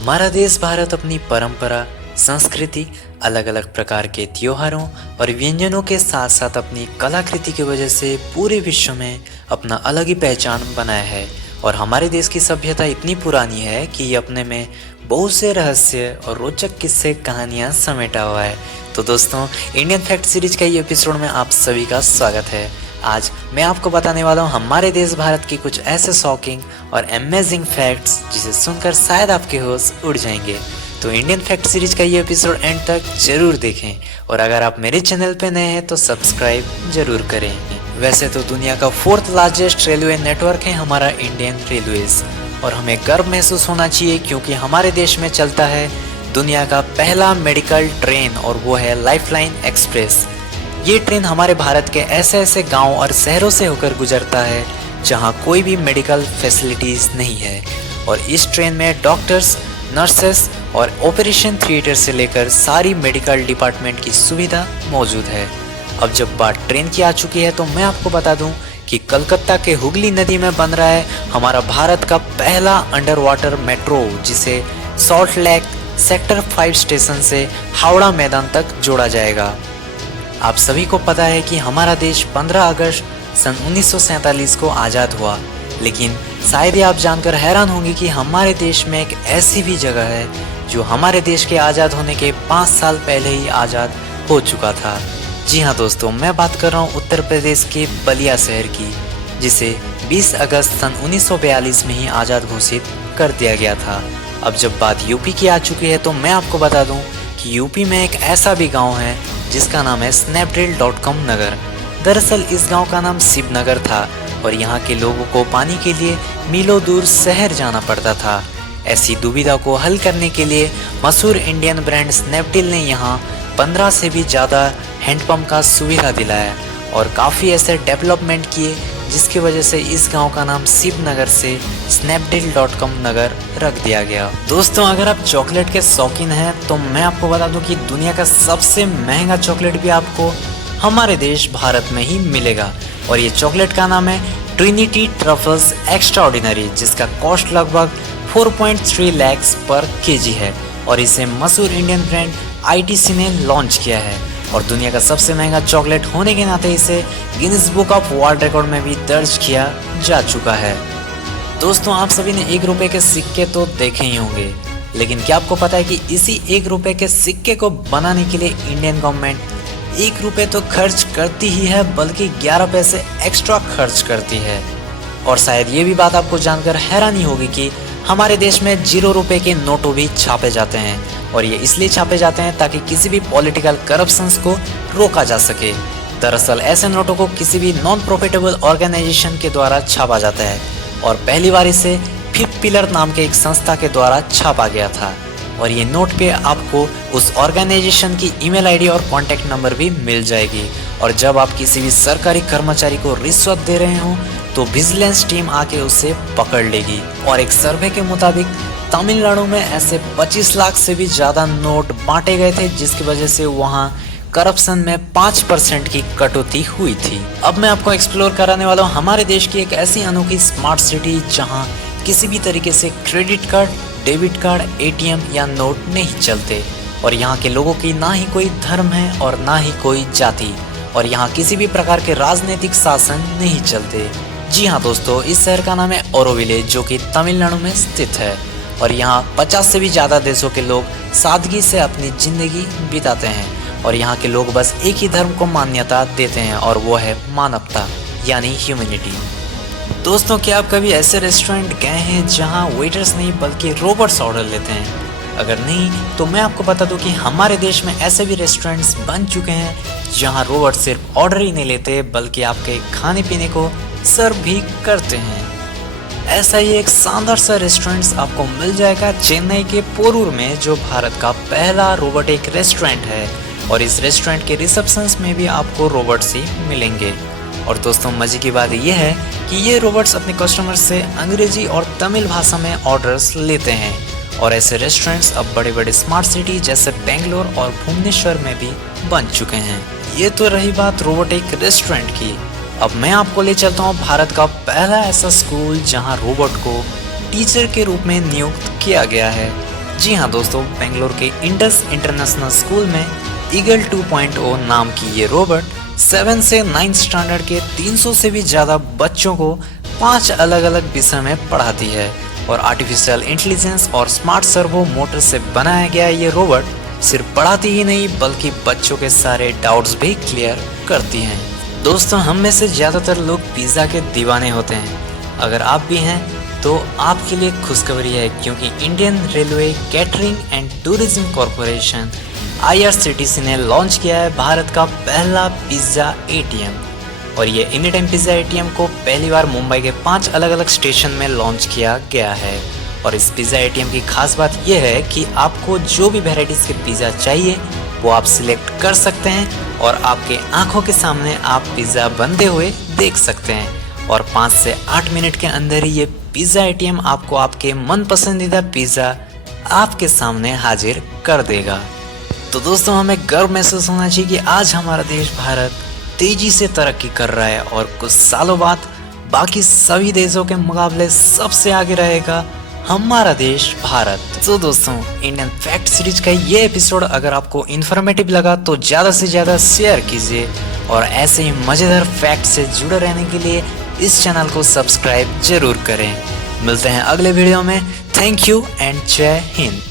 हमारा देश भारत अपनी परंपरा, संस्कृति, अलग अलग प्रकार के त्योहारों और व्यंजनों के साथ साथ अपनी कलाकृति की वजह से पूरे विश्व में अपना अलग ही पहचान बनाया है। और हमारे देश की सभ्यता इतनी पुरानी है कि ये अपने में बहुत से रहस्य और रोचक किस्से कहानियाँ समेटा हुआ है। तो दोस्तों, इंडियन फैक्ट सीरीज का ये एपिसोड में आप सभी का स्वागत है। आज मैं आपको बताने वाला हूँ हमारे देश भारत की कुछ ऐसे शॉकिंग और अमेजिंग फैक्ट्स जिसे सुनकर शायद आपके होश उड़ जाएंगे। तो इंडियन फैक्ट सीरीज का ये एपिसोड एंड तक जरूर देखें और अगर आप मेरे चैनल पे नए हैं तो सब्सक्राइब जरूर करें। वैसे तो दुनिया का 4th लार्जेस्ट रेलवे नेटवर्क है हमारा इंडियन रेलवेज, और हमें गर्व महसूस होना चाहिए क्योंकि हमारे देश में चलता है दुनिया का पहला मेडिकल ट्रेन और वो है लाइफलाइन एक्सप्रेस। ये ट्रेन हमारे भारत के ऐसे ऐसे गांव और शहरों से होकर गुजरता है जहां कोई भी मेडिकल फैसिलिटीज नहीं है, और इस ट्रेन में डॉक्टर्स, नर्सेस और ऑपरेशन थिएटर से लेकर सारी मेडिकल डिपार्टमेंट की सुविधा मौजूद है। अब जब बात ट्रेन की आ चुकी है तो मैं आपको बता दूं कि कलकत्ता के हुगली नदी में बन रहा है हमारा भारत का पहला अंडर वाटर मेट्रो, जिसे सॉल्ट लेक सेक्टर 5 स्टेशन से हावड़ा मैदान तक जोड़ा जाएगा। आप सभी को पता है कि हमारा देश 15 अगस्त सन 1947 को आज़ाद हुआ, लेकिन शायद ही आप जानकर हैरान होंगे कि हमारे देश में एक ऐसी भी जगह है जो हमारे देश के आज़ाद होने के 5 साल पहले ही आज़ाद हो चुका था। जी हाँ दोस्तों, मैं बात कर रहा हूँ उत्तर प्रदेश के बलिया शहर की, जिसे 20 अगस्त सन 1942 में ही आज़ाद घोषित कर दिया गया था। अब जब बात यूपी की आ चुकी है तो मैं आपको बता दूं कि यूपी में एक ऐसा भी गांव है जिसका नाम है स्नैपडील.com नगर। दरअसल इस गांव का नाम शिवनगर था और यहाँ के लोगों को पानी के लिए मीलों दूर शहर जाना पड़ता था। ऐसी दुविधा को हल करने के लिए मशहूर इंडियन ब्रांड स्नैपडील ने यहाँ 15 से भी ज़्यादा हैंडपम्प का सुविधा दिलाया और काफ़ी ऐसे डेवलपमेंट किए जिसकी वजह से इस गांव का नाम शिवनगर से स्नैपडील.com नगर रख दिया गया। दोस्तों, अगर आप चॉकलेट के शौकीन हैं तो मैं आपको बता दूं कि दुनिया का सबसे महंगा चॉकलेट भी आपको हमारे देश भारत में ही मिलेगा, और ये चॉकलेट का नाम है ट्रिनिटी ट्रफल्स एक्स्ट्राऑर्डिनरी, जिसका कॉस्ट लगभग 4.3 लाख पर केजी है, और इसे मशहूर इंडियन ब्रांड ITC ने लॉन्च किया है। और दुनिया का सबसे महंगा चॉकलेट होने के नाते इसे Guinness book of world record में भी दर्ज किया जा चुका है। दोस्तों, आप सभी ने 1 रुपए के सिक्के तो देखे ही होंगे, लेकिन क्या आपको पता है कि इसी 1 रुपए के सिक्के को बनाने के लिए इंडियन गवर्नमेंट 1 रुपए तो खर्च करती ही है बल्कि 11 पैसे एक्स्ट्रा खर्च करती है। और शायद ये भी बात आपको जानकर हैरानी होगी कि हमारे देश में 0 रुपए के नोटों भी छापे जाते हैं, और ये इसलिए छापे जाते हैं ताकि किसी भी पॉलिटिकल करप्शंस को रोका जा सके। दरअसल ऐसे नोटों को किसी भी नॉन प्रॉफिटेबल ऑर्गेनाइजेशन के द्वारा छापा जाता है, और पहली बार इसे 5th पिलर नाम के एक संस्था के द्वारा छापा गया था, और ये नोट पे आपको उस ऑर्गेनाइजेशन की ईमेल आईडी और कॉन्टैक्ट नंबर भी मिल जाएगी। और जब आप किसी भी सरकारी कर्मचारी को रिश्वत दे रहे हो तो विजिलेंस टीम आके उसे पकड़ लेगी। और एक सर्वे के मुताबिक तमिलनाडु में ऐसे 25 लाख से भी ज़्यादा नोट बांटे गए थे, जिसकी वजह से वहाँ करप्शन में 5% की कटौती हुई थी। अब मैं आपको एक्सप्लोर कराने वाला हूँ हमारे देश की एक ऐसी अनोखी स्मार्ट सिटी जहाँ किसी भी तरीके से credit card, debit card, ATM या नोट नहीं चलते, और यहाँ के लोगों की ना ही कोई धर्म है और ना ही कोई जाति, और यहाँ किसी भी प्रकार के राजनीतिक शासन नहीं चलते। जी हाँ दोस्तों, इस शहर का नाम है ओरोविले, जो कि तमिलनाडु में स्थित है, और यहाँ 50 से भी ज़्यादा देशों के लोग सादगी से अपनी ज़िंदगी बिताते हैं, और यहाँ के लोग बस एक ही धर्म को मान्यता देते हैं, और वो है मानवता यानी ह्यूमैनिटी। दोस्तों, क्या आप कभी ऐसे रेस्टोरेंट गए हैं जहाँ वेटर्स नहीं बल्कि रोबोट्स ऑर्डर लेते हैं? अगर नहीं तो मैं आपको बता दूं कि हमारे देश में ऐसे भी रेस्टोरेंट्स बन चुके हैं जहाँ रोबोट सिर्फ ऑर्डर ही नहीं लेते बल्कि आपके खाने पीने को सर्व भी करते हैं। ऐसा ही एक शानदार सा रेस्टोरेंट आपको मिल जाएगा चेन्नई के पोरूर में, जो भारत का पहला रोबोटिक रेस्टोरेंट है, और इस रेस्टोरेंट के रिसेप्शंस में भी आपको रोबोट्स ही मिलेंगे। और दोस्तों, मजे की बात यह है कि ये रोबोट्स अपने कस्टमर्स से अंग्रेजी और तमिल भाषा में ऑर्डर्स लेते हैं, और ऐसे रेस्टोरेंट्स अब बड़े बड़े स्मार्ट सिटी जैसे बेंगलोर और भुवनेश्वर में भी बन चुके हैं। ये तो रही बात रोबोटिक रेस्टोरेंट की। अब मैं आपको ले चलता हूँ भारत का पहला ऐसा स्कूल जहाँ रोबोट को टीचर के रूप में नियुक्त किया गया है। जी हाँ दोस्तों, बेंगलोर के इंडस इंटरनेशनल स्कूल में ईगल 2.0 नाम की ये रोबोट 7 से 9 स्टैंडर्ड के 300 से भी ज़्यादा बच्चों को 5 अलग अलग विषय में पढ़ाती है। और आर्टिफिशियल इंटेलिजेंस और स्मार्ट सर्वो मोटर से बनाया गया ये रोबोट सिर्फ पढ़ाती ही नहीं बल्कि बच्चों के सारे डाउट्स भी क्लियर करती हैं। दोस्तों, हम में से ज़्यादातर लोग पिज़्ज़ा के दीवाने होते हैं। अगर आप भी हैं तो आपके लिए खुशखबरी है, क्योंकि Indian railway catering and tourism corporation IRCTC ने लॉन्च किया है भारत का पहला पिज़्ज़ा ATM। और ये एनी टाइम पिज़्ज़ा ATM को पहली बार मुंबई के 5 अलग अलग स्टेशन में लॉन्च किया गया है। और इस पिज़्ज़ा ATM की खास बात यह है कि आपको जो भी वेराइटीज़ के पिज़्ज़ा चाहिए वो आप सिलेक्ट कर सकते हैं और आपके आंखों के सामने आप पिज़्ज़ा बनते हुए देख सकते हैं। और 5 से 8 मिनट के अंदर ही ये पिज़्ज़ा ATM आपको आपके मन पसंदीदा पिज़्ज़ा आपके सामने हाजिर कर देगा। तो दोस्तों, हमें गर्व महसूस होना चाहिए कि आज हमारा देश भारत तेजी से तरक्की कर रहा है और कुछ सालों बाद बाकी सभी देशों के मुकाबले सबसे आगे रहेगा हमारा देश भारत। तो दोस्तों, इंडियन फैक्ट सीरीज का ये एपिसोड अगर आपको इन्फॉर्मेटिव लगा तो ज़्यादा से ज़्यादा शेयर कीजिए और ऐसे ही मज़ेदार फैक्ट से जुड़े रहने के लिए इस चैनल को सब्सक्राइब जरूर करें। मिलते हैं अगले वीडियो में। थैंक यू एंड जय हिंद।